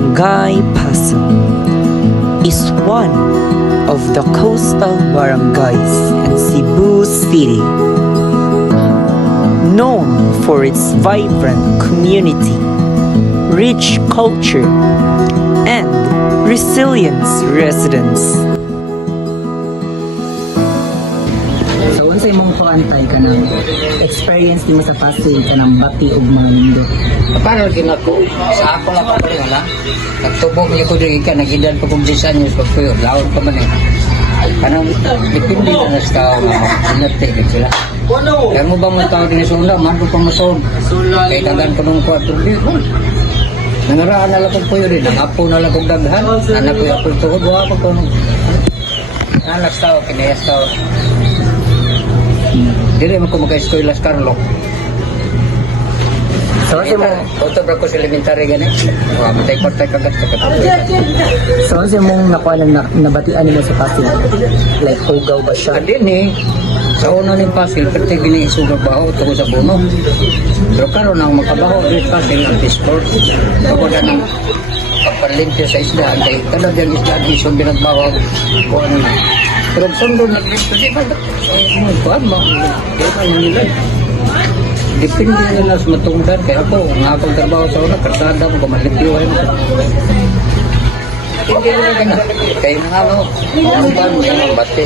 Barangay Paso is one of the coastal barangays in Cebu City, known for its vibrant community, rich culture, and resilient residents. So, unsa imong kuantay ka ng experience nimo sa Pasig ka ng bati ug mga mundo? Para ginako sa ako lang pa rin wala. Nagtubog niya ko din ka nag-edad pa kung bisan niya sa pagpuyo. Laon pa man eh. Anong depende na sa tao nga inerte ka sila. Kaya mo ba mga tao din sa una, man pa masoon. Kaya tagan ko nung kwarto. Nangaraan na lang kong puyo rin. Nangapo na lang kong daghan. Anak ko yung apong tuhod. Wala ko kung anak tao, kinayas tao. Dili mo ko maka-eskwela sa Carlo. So, auto ba ko sa elementary gani? Wala mo tayo kwartay kagat ka. So, unsa imong nakuha lang nabatian nimo sa Pasig? Like, hugaw ba siya? Adin eh, sa una ng Pasig, pati gini isugar baho tungkol sa buno. Pero karon ang makabaho dito Pasig ang Discord. Pagod ng pagpalimpyo sa isda, kay kada diyang isda di so binagbaho kung ano na. Pero sundo naglimpyo, di ba? Kuhan mo, di ba nila? Depende nila sa matungdan. Kaya ako, nga akong trabaho sa una, karsada mo, kumalimpyo ay mo. Hindi nila ganun. Kaya nga ano, ang ba, may mga bate.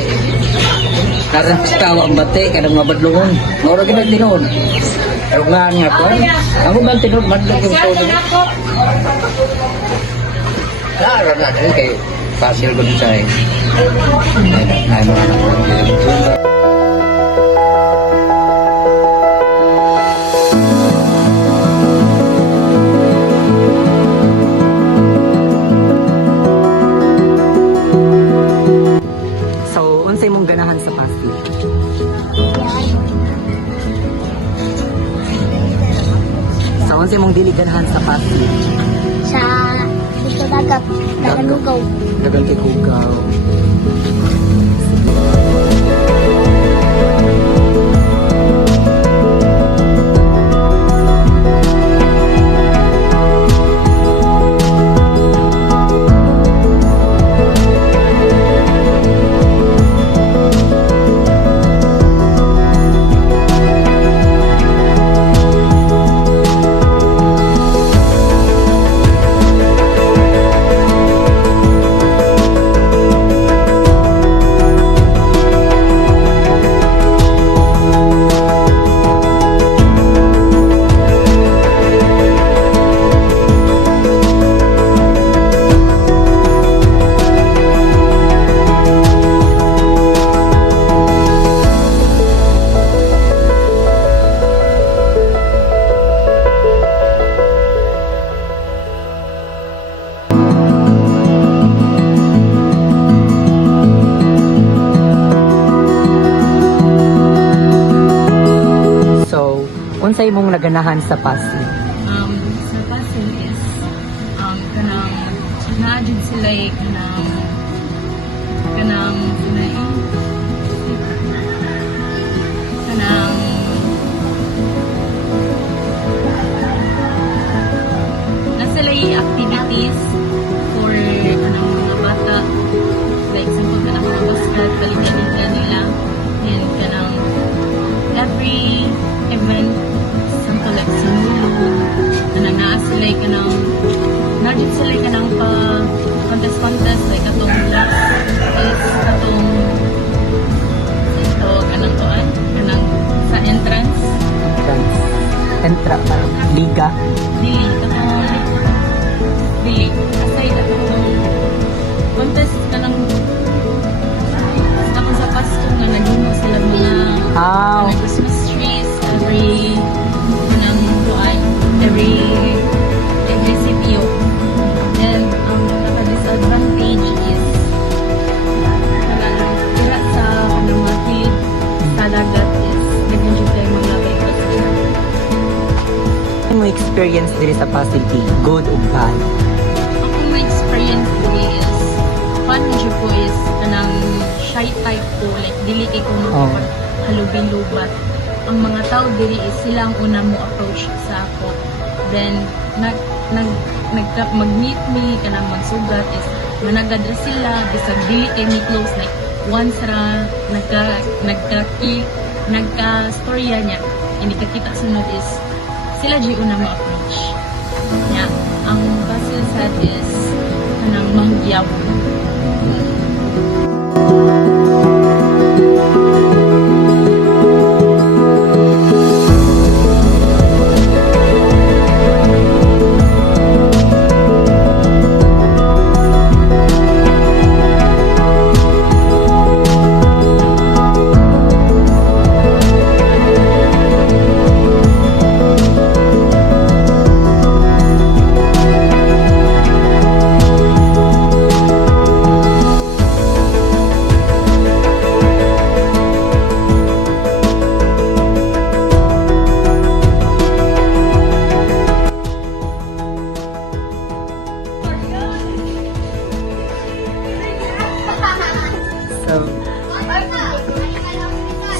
Karang tawa ang bate, karang mabadlungon. Maura ginagdinoon. Pero nga nga ko, ako ba tinoon, madlag yung sodo. Laro na din kay Fasil Gonzay. Ay mga anak ko. So, unsa imong ganahan sa Pasig? So, unsa imong dili ganahan sa Pasig? Sa ito dagang lugaw. Dagang kay hugaw. Unsa imong naganahan sa Pasig? Sa Pasig is kanang naadjud sila kanang na sila activities for mga bata, like sample kanang mga basket palitan nila, and kanang every event like sinulo na sila kanang nadit sila kanang pa contest like atong last is atong ito kanang tuan kanang sa entrance liga dili aside atong contest kanang sa Pasko nga naghimo sila mga Christmas trees every CPO. Then ang disadvantage is tira sa kanamati sa dagat is depende tayo mga vehicles. Ano mo experience diri sa Pasig, good o bad? Akong may experience diri is fun po is kanang shy type ko, like dili kay ko halubin-lubat. Ang mga tao diri is silang una mo approach sa ako. Then mag-meet me kanang magsugat is managadra sila bisag dili kay me close like once ra nagka-storya niya hindi kakita sunod is sila di una ma-approach niya. Ang basil sad is kanang mahugyaw.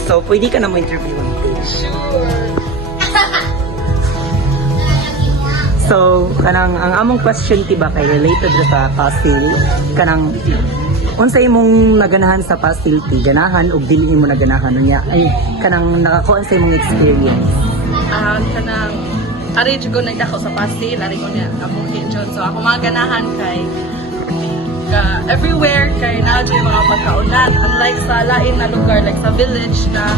So, pwede ka na mo-interview on page. So, kanang ang among question tiba kay related ra sa pasil, kanang unsay imong naganahan sa pasil ti ganahan ug dili mo naganahan niya ay kanang nakakuha sa imong experience. Kanang ari jud ko nagdako sa pasil, ari ko niya kabuhi jud. So ako mga ganahan kay everywhere kay naa jud mga pagkaunan, unlike sa lain na lugar like sa village na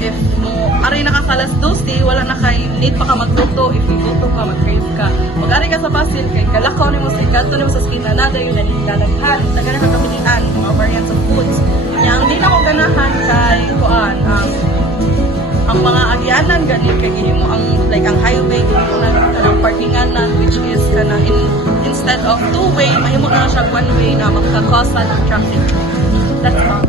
if mo ari nakasalas 12 wala na kay need pa ka magluto, if igutom ka mag-crave ka. Pag ari ka sa pasil kay kalakaw nimo sa kanto nimo sa esquina na dayon na nilalaghan daghan ka kapilian mga variants of foods. Yang di na ko ganahan kay kuan ang mga agyanan gani kay gihimo ang like ang highway kanang parkingan na which is kanang instead of two-way mahimo na siya one-way na magka-cause ng traffic. That's all.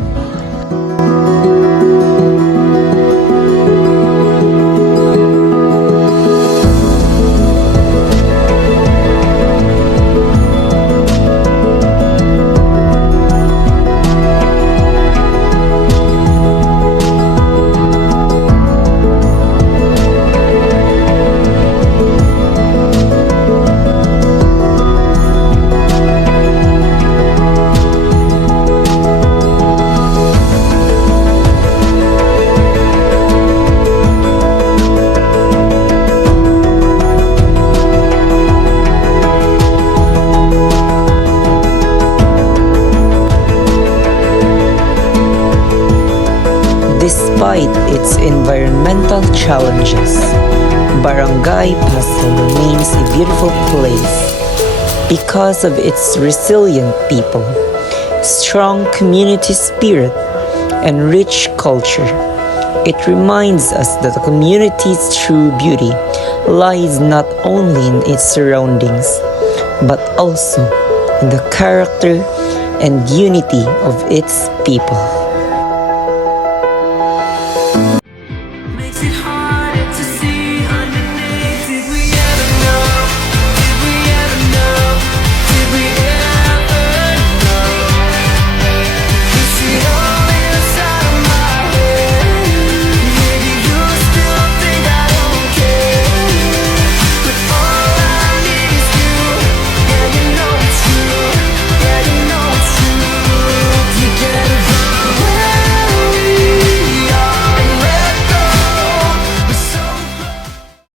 Despite its environmental challenges, Barangay Pasil remains a beautiful place because of its resilient people, strong community spirit, and rich culture. It reminds us that the community's true beauty lies not only in its surroundings, but also in the character and unity of its people. Makes it hard.